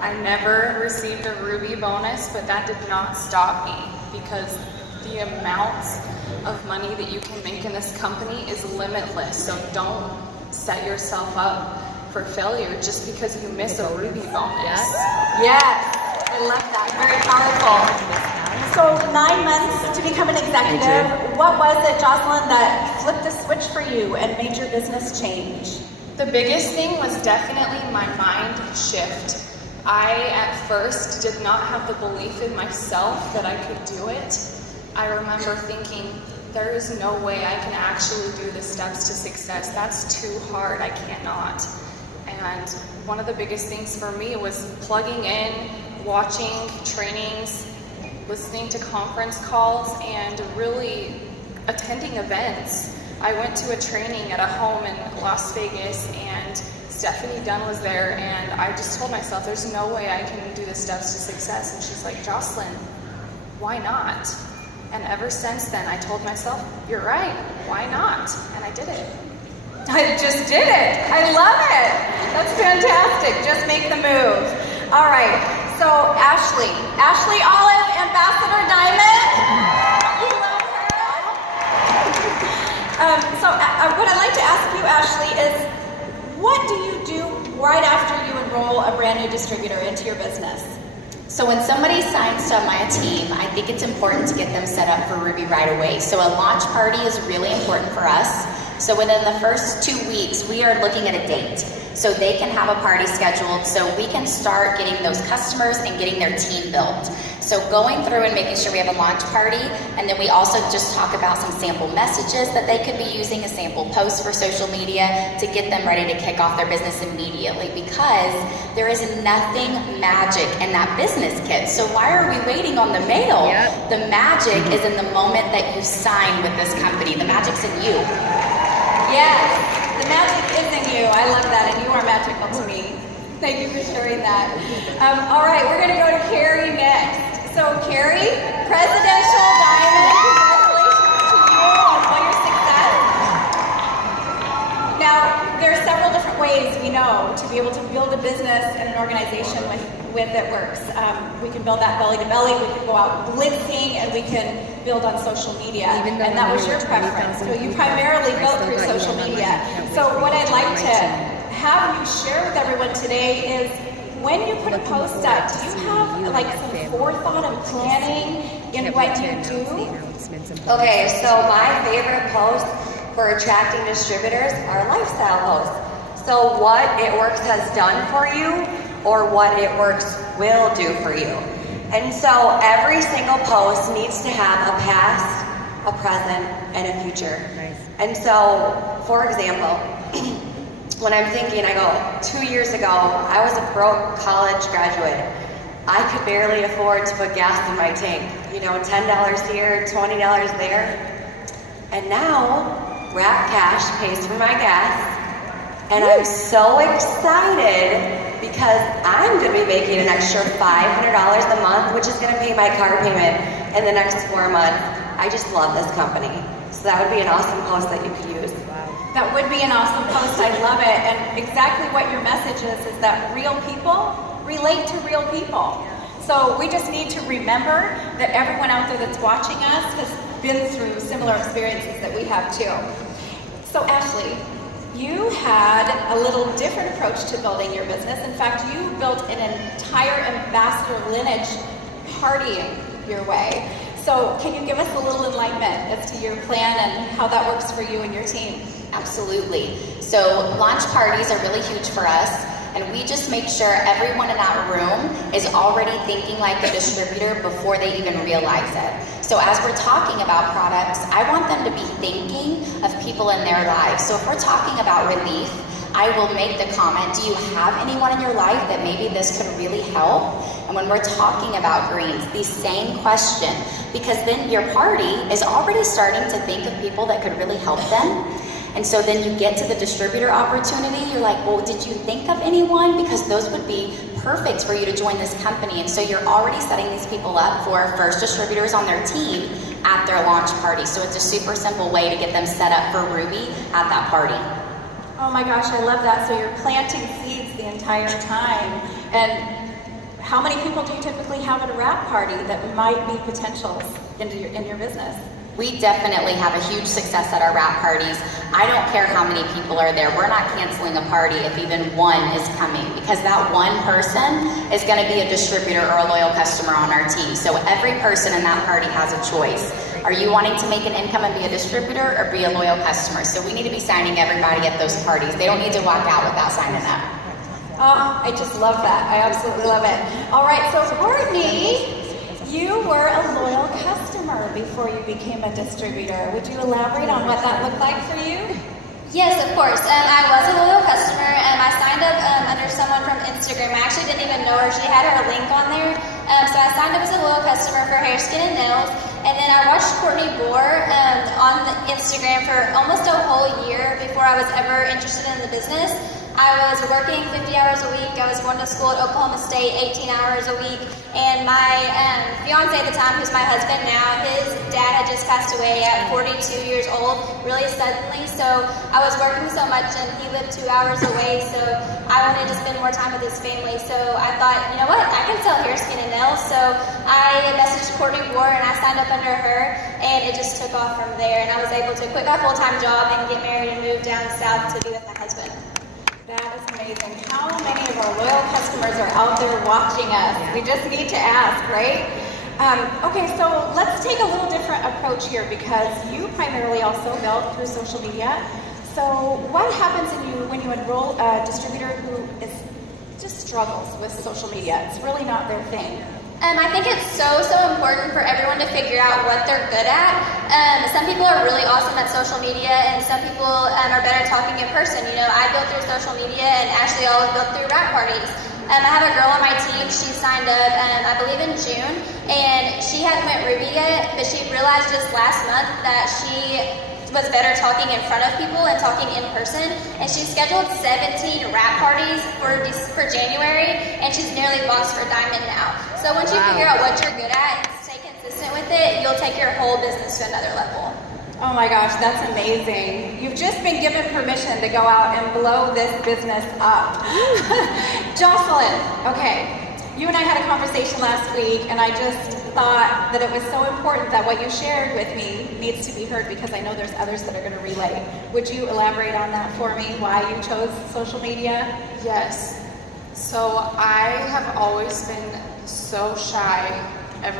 I never received a Ruby bonus, but that did not stop me because the amount of money that you can make in this company is limitless. So don't set yourself up for failure just because you miss a Ruby bonus. Yes, I love that. Very powerful. So 9 months to become an executive. What was it, Jocelyn, that flipped the switch for you and made your business change? The biggest thing was definitely my mind shift. I, at first, did not have the belief in myself that I could do it. I remember thinking, there is no way I can actually do the steps to success. That's too hard. I cannot. And one of the biggest things for me was plugging in, watching trainings, listening to conference calls, and really attending events. I went to a training at a home in Las Vegas, and Stephanie Dunn was there, and I just told myself, there's no way I can do the steps to success. And she's like, Jocelyn, why not? And ever since then, I told myself, you're right, why not? And I did it. I just did it. I love it. That's fantastic. Just make the move. All right. So Ashley Olive, Ambassador Diamond. We love her. What I'd like to ask you, Ashley, is what do you do right after you enroll a brand new distributor into your business? So when somebody signs to my team, I think it's important to get them set up for Ruby right away. So a launch party is really important for us. So within the first 2 weeks, we are looking at a date. So they can have a party scheduled so we can start getting those customers and getting their team built. So going through and making sure we have a launch party, and then we also just talk about some sample messages that they could be using, a sample post for social media to get them ready to kick off their business immediately, because there is nothing magic in that business kit. So why are we waiting on the mail? Yep. The magic is in the moment that you sign with this company. The magic's in you. Yes, the magic is in you. I love that, and you are magical to me. Thank you for sharing that. All right, we're going to go to Carrie next. So Carrie, Presidential Diamond, congratulations to you on all your success. Now, there are several different ways we know to be able to build a business and an organization with that works. We can build that belly to belly, we can go out blitzing, and we can build on social media. And that was your preference. So you primarily built through social media. So what I'd like to have you share with everyone today is, when you put a post up, do you have like some forethought and planning in what you do? Okay, so my favorite posts for attracting distributors are lifestyle posts. So what It Works has done for you, or what It Works will do for you. And so every single post needs to have a past, a present, and a future. And so, for example, when I'm thinking, I go, 2 years ago, I was a broke college graduate. I could barely afford to put gas in my tank. You know, $10 here, $20 there. And now, Rap Cash pays for my gas. And I'm so excited because I'm going to be making an extra $500 a month, which is going to pay my car payment in the next 4 months. I just love this company. So that would be an awesome post that you could use. That would be an awesome post. I love it. And exactly what your message is that real people relate to real people. So we just need to remember that everyone out there that's watching us has been through similar experiences that we have too. So Ashley, you had a little different approach to building your business. In fact, you built an entire ambassador lineage partying your way. So can you give us a little enlightenment as to your plan and how that works for you and your team? Absolutely. So launch parties are really huge for us, and we just make sure everyone in that room is already thinking like the distributor before they even realize it. So as we're talking about products, I want them to be thinking of people in their lives. So if we're talking about relief, I will make the comment, do you have anyone in your life that maybe this could really help? And when we're talking about greens, the same question, because then your party is already starting to think of people that could really help them. And so then you get to the distributor opportunity, you're like, well, did you think of anyone? Because those would be perfect for you to join this company. And so you're already setting these people up for first distributors on their team at their launch party. So it's a super simple way to get them set up for Ruby at that party. Oh my gosh, I love that. So you're planting seeds the entire time. And how many people do you typically have at a wrap party that might be potentials in your business? We definitely have a huge success at our wrap parties. I don't care how many people are there. We're not canceling a party if even one is coming, because that one person is going to be a distributor or a loyal customer on our team. So every person in that party has a choice. Are you wanting to make an income and be a distributor, or be a loyal customer? So we need to be signing everybody at those parties. They don't need to walk out without signing up. Oh, I just love that. I absolutely love it. All right, so Courtney, you were a loyal customer before you became a distributor. Would you elaborate on what that looked like for you? Yes, of course. I was a loyal customer. I signed up under someone from Instagram. I actually didn't even know her. She had her link on there. So I signed up as a loyal customer for hair, skin, and nails. And then I watched Courtney Bohr on the Instagram for almost a whole year before I was ever interested in the business. I was working 50 hours a week. I was going to school at Oklahoma State 18 hours a week. And my fiance at the time, who's my husband now, his dad had just passed away at 42 years old, really suddenly. So I was working so much, and he lived 2 hours away. So I wanted to spend more time with his family. So I thought, you know what, I can sell hair, skin, and nails. So I messaged Courtney Bohr, and I signed up under her, and it just took off from there. And I was able to quit my full-time job and get married and move down south to be with my husband. That is amazing. How many of our loyal customers are out there watching us? We just need to ask, right? Okay, so let's take a little different approach here, because you primarily also build through social media. So what happens when you enroll a distributor who just struggles with social media? It's really not their thing. I think it's so important for everyone to figure out what they're good at. Some people are really awesome at social media, and some people are better talking in person. You know, I built through social media, and Ashley always built through wrap parties. I have a girl on my team. She signed up, I believe in June, and she hadn't went Ruby yet, but she realized just last month that she was better talking in front of people and talking in person, and she scheduled 17 wrap parties for January, and she's nearly boxed for Diamond now. So once you figure out what you're good at and stay consistent with it, you'll take your whole business to another level. Oh my gosh, that's amazing. You've just been given permission to go out and blow this business up. Jocelyn, okay, you and I had a conversation last week, and I just thought that it was so important that what you shared with me needs to be heard, because I know there's others that are going to relate. Would you elaborate on that for me, why you chose social media? Yes. So I have always been so shy. In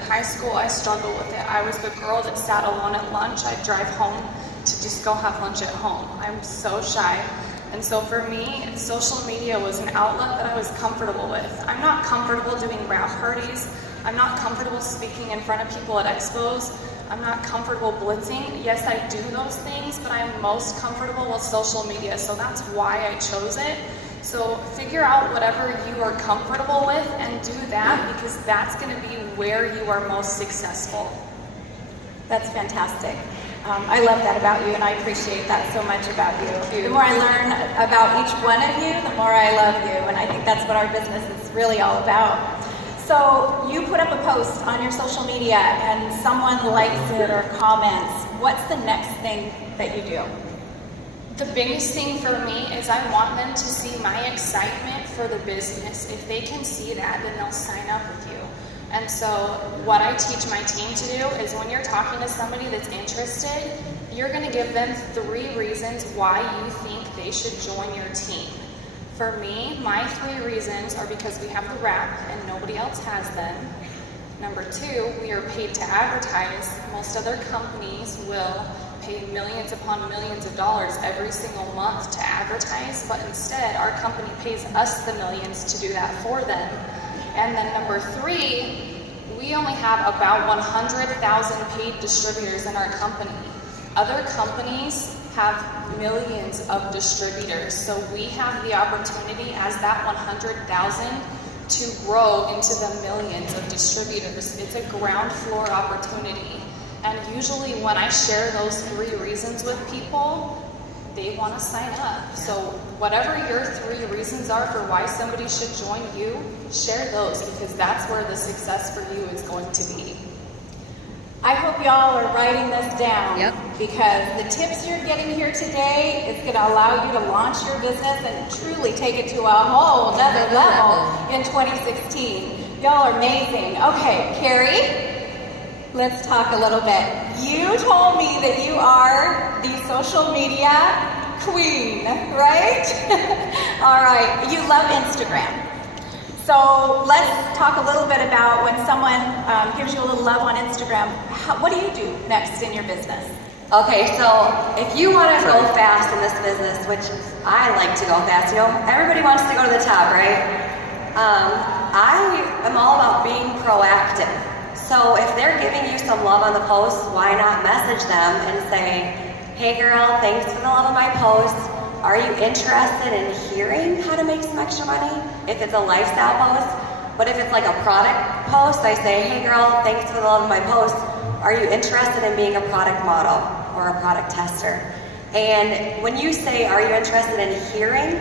high school, I struggled with it. I was the girl that sat alone at lunch. I'd drive home to just go have lunch at home. I'm so shy. And so for me, social media was an outlet that I was comfortable with. I'm not comfortable doing wrap parties. I'm not comfortable speaking in front of people at expos. I'm not comfortable blitzing. Yes, I do those things, but I'm most comfortable with social media. So that's why I chose it. So figure out whatever you are comfortable with and do that, because that's going to be where you are most successful. That's fantastic. I love that about you, and I appreciate that so much about you. The more I learn about each one of you, the more I love you, and I think that's what our business is really all about. So you put up a post on your social media, and someone likes it or comments. What's the next thing that you do? The biggest thing for me is I want them to see my excitement for the business. If they can see that, then they'll sign up with you. And so what I teach my team to do is, when you're talking to somebody that's interested, you're going to give them 3 reasons why you think they should join your team. For me, my 3 reasons are because we have the wrap and nobody else has them. Number 2, we are paid to advertise. Most other companies will pay millions upon millions of dollars every single month to advertise, but instead our company pays us the millions to do that for them. And then number 3, we only have about 100,000 paid distributors in our company. Other companies have millions of distributors, so we have the opportunity as that 100,000 to grow into the millions of distributors. It's a ground floor opportunity. And usually when I share those 3 reasons with people, they want to sign up. So whatever your 3 reasons are for why somebody should join you, share those, because that's where the success for you is going to be. I hope y'all are writing this down. Yep. Because the tips you're getting here today is going to allow you to launch your business and truly take it to a whole nother level in 2016. Y'all are amazing. Okay, Carrie, let's talk a little bit. You told me that you are the social media queen, right? All right, you love Instagram. So let's talk a little bit about when someone gives you a little love on Instagram, what do you do next in your business? Okay, so if you want to go fast in this business, which I like to go fast, you know, everybody wants to go to the top, right? I am all about being proactive. So if they're giving you some love on the post, why not message them and say, hey girl, thanks for the love of my post. Are you interested in hearing how to make some extra money? If it's a lifestyle post. But if it's like a product post, I say, hey girl, thanks for the love of my post. Are you interested in being a product model or a product tester? And when you say, are you interested in hearing,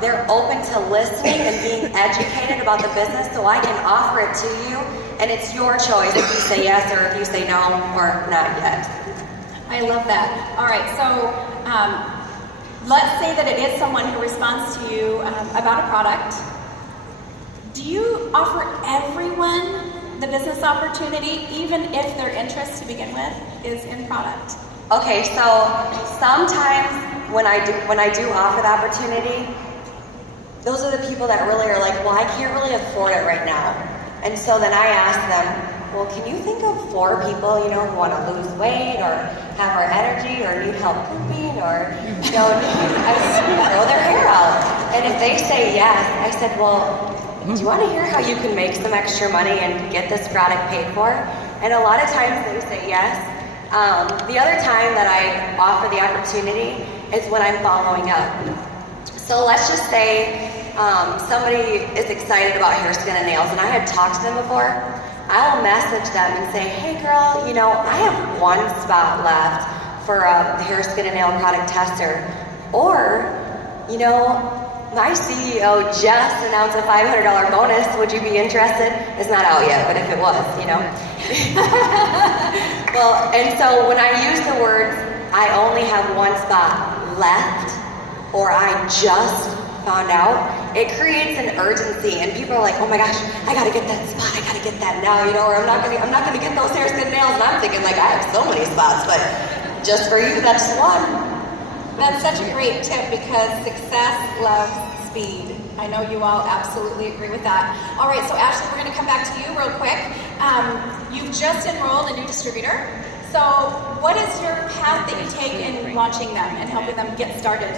they're open to listening and being educated about the business, so I can offer it to you, and it's your choice if you say yes or if you say no or not yet. I love that. All right, so let's say that it is someone who responds to you about a product. Do you offer everyone the business opportunity, even if their interest to begin with is in product? Okay, so sometimes when I do offer the opportunity, those are the people that really are like, well, I can't really afford it right now. And so then I ask them, well, can you think of 4 people, you know, who want to lose weight or have our energy or need help pooping or, you know, grow their hair out? And if they say yes, I said, well, do you want to hear how you can make some extra money and get this product paid for? And a lot of times they say yes. The other time that I offer the opportunity is when I'm following up. So let's just say somebody is excited about hair, skin, and nails, and I had talked to them before. I'll message them and say, hey girl, you know, I have 1 spot left for a hair, skin, and nail product tester. Or, you know, my CEO just announced a $500 bonus. Would you be interested? It's not out yet, but if it was, you know. Well, and so when I use the words, I only have 1 spot left, or I just found out, it creates an urgency, and people are like, oh my gosh, I gotta get that spot, I gotta get that now, you know, or I'm not gonna get those hair, skin, nails, and I'm thinking like, I have so many spots, but just for you, that's 1. That's such a great tip because success loves speed. I know you all absolutely agree with that. All right, so Ashley, we're going to come back to you real quick. You've just enrolled a new distributor. So what is your path that you take in launching them and helping them get started?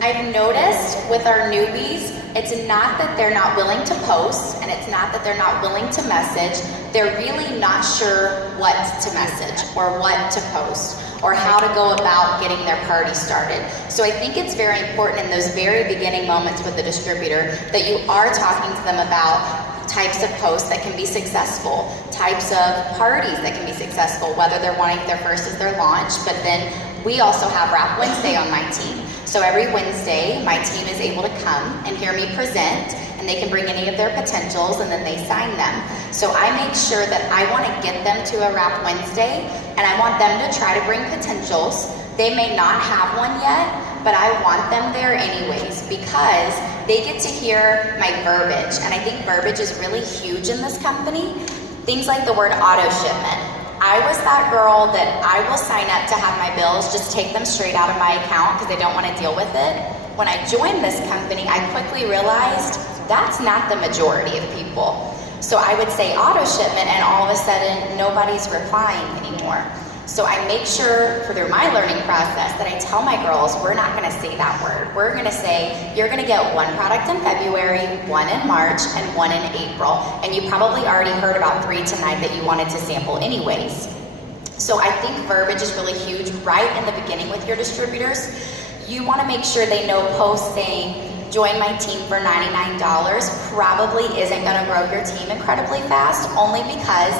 I've noticed with our newbies, it's not that they're not willing to post, and it's not that they're not willing to message. They're really not sure what to message or what to post or how to go about getting their party started. So I think it's very important in those very beginning moments with the distributor that you are talking to them about types of posts that can be successful, types of parties that can be successful, whether they're wanting their first as their launch, but then we also have Wrap Wednesday on my team. So every Wednesday, my team is able to come and hear me present, and they can bring any of their potentials, and then they sign them. So I make sure that I want to get them to a Wrap Wednesday, and I want them to try to bring potentials. They may not have one yet, but I want them there anyways because they get to hear my verbiage, and I think verbiage is really huge in this company. Things like the word auto shipment. I was that girl that I will sign up to have my bills, just take them straight out of my account because I don't want to deal with it. When I joined this company, I quickly realized that's not the majority of people. So I would say auto shipment, and all of a sudden nobody's replying anymore. So I make sure through my learning process that I tell my girls, we're not going to say that word. We're going to say, you're going to get 1 product in February, 1 in March, and 1 in April. And you probably already heard about 3 tonight that you wanted to sample anyways. So I think verbiage is really huge right in the beginning with your distributors. You want to make sure they know posts saying, join my team for $99 probably isn't going to grow your team incredibly fast, only because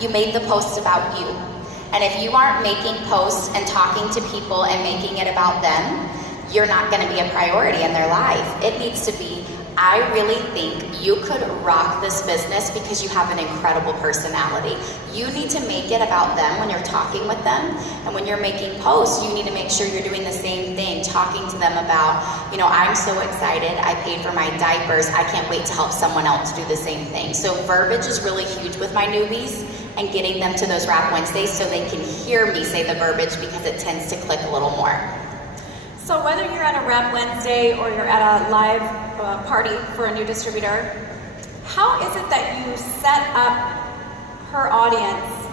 you made the posts about you. And if you aren't making posts and talking to people and making it about them, you're not going to be a priority in their life. It needs to be, I really think you could rock this business because you have an incredible personality. You need to make it about them when you're talking with them, and when you're making posts, you need to make sure you're doing the same thing, talking to them about, I'm so excited, I paid for my diapers, I can't wait to help someone else do the same thing. So verbiage is really huge with my newbies, and getting them to those Wrap Wednesdays so they can hear me say the verbiage, because it tends to click a little more. So whether you're at a Wrap Wednesday or you're at a live party for a new distributor, how is it that you set up her audience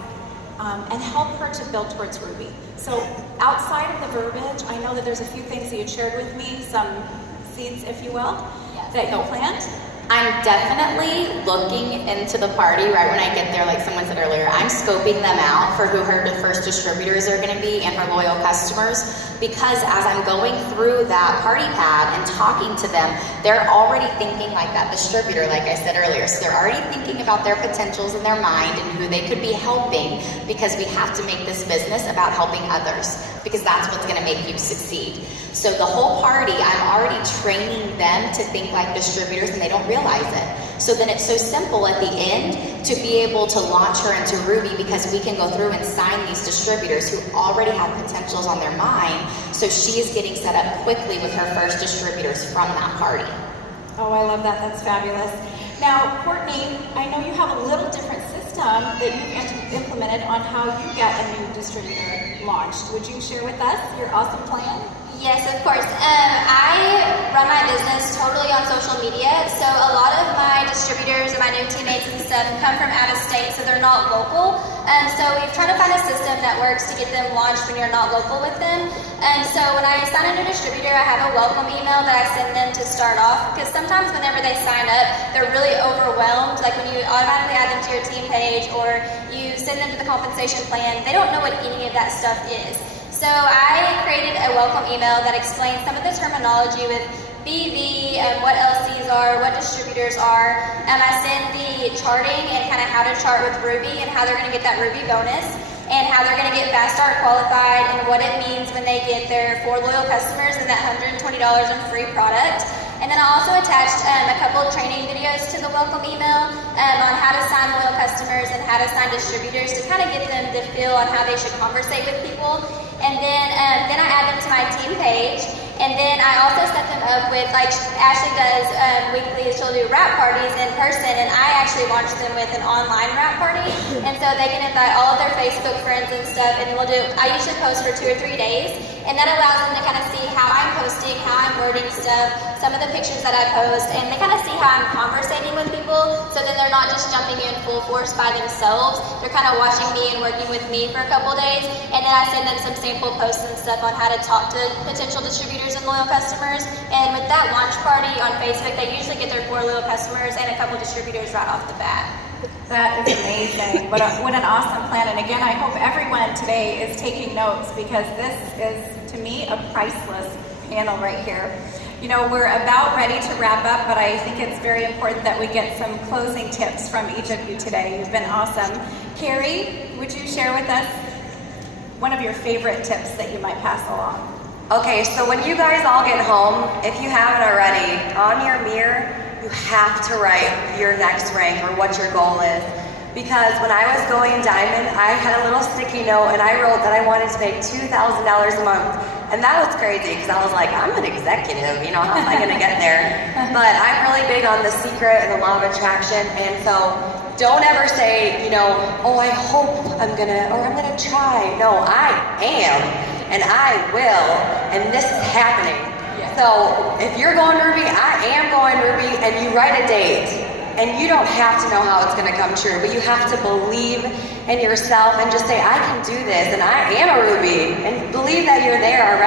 and help her to build towards Ruby? So outside of the verbiage, I know that there's a few things that you shared with me, some seeds, if you will, that you planned. I'm definitely looking into the party right when I get there, like someone said earlier. I'm scoping them out for who her first distributors are going to be and her loyal customers, because as I'm going through that party pad and talking to them, they're already thinking like that distributor, like I said earlier. So they're already thinking about their potentials in their mind and who they could be helping, because we have to make this business about helping others, because that's what's going to make you succeed. So the whole party, I'm already training them to think like distributors, and they don't realize it. So then it's so simple at the end to be able to launch her into Ruby, because we can go through and sign these distributors who already have potentials on their mind. So she is getting set up quickly with her first distributors from that party. Oh, I love that. That's fabulous. Now, Courtney, I know you have a little different system that you've implemented on how you get a new distributor launched. Would you share with us your awesome plan? Yes, of course. I run my business totally on social media, so a lot of my distributors and my new teammates and stuff come from out of state, so they're not local. So we've tried to find a system that works to get them launched when you're not local with them. So when I sign a new distributor, I have a welcome email that I send them to start off, because sometimes whenever they sign up, they're really overwhelmed. Like when you automatically add them to your team page or you send them to the compensation plan, they don't know what any of that stuff is. So I created a welcome email that explains some of the terminology with BV, what LCs are, what distributors are. I send the charting and kind of how to chart with Ruby and how they're going to get that Ruby bonus and how they're going to get Fast Start qualified and what it means when they get their 4 loyal customers and that $120 in free product. And then I also attached a couple of training videos to the welcome email on how to sign loyal customers and how to sign distributors to kind of get them the feel on how they should conversate with people. And then I add them to my team page. And then I also set them up with, like Ashley does weekly, she'll do wrap parties in person, and I actually launch them with an online wrap party. And so they can invite all of their Facebook friends and stuff, and I usually post for 2 or 3 days. And that allows them to kind of see how I'm posting, how I'm wording stuff, some of the pictures that I post, and they kind of see how I'm conversating with people, so then they're not just jumping in full force by themselves. They're kind of watching me and working with me for a couple days, and then I send them some sample posts and stuff on how to talk to potential distributors and loyal customers. And with that launch party on Facebook, they usually get their 4 loyal customers and a couple distributors right off the bat. That is amazing. What an awesome plan. And again, I hope everyone today is taking notes, because this is, to me, a priceless panel right here. We're about ready to wrap up, but I think it's very important that we get some closing tips from each of you today. You've been awesome. Carrie, would you share with us one of your favorite tips that you might pass along? Okay, so when you guys all get home, if you haven't already, on your mirror, you have to write your next rank or what your goal is. Because when I was going Diamond, I had a little sticky note and I wrote that I wanted to make $2,000 a month. And that was crazy, because I was like, I'm an executive, how am I gonna get there? But I'm really big on the secret and the law of attraction, and so don't ever say, oh, I hope I'm gonna try. No, I am, and I will, and this is happening. So if you're going Ruby, I am going Ruby, and you write a date. And you don't have to know how it's going to come true, but you have to believe in yourself and just say, I can do this, and I am a Ruby, and believe that you're there already.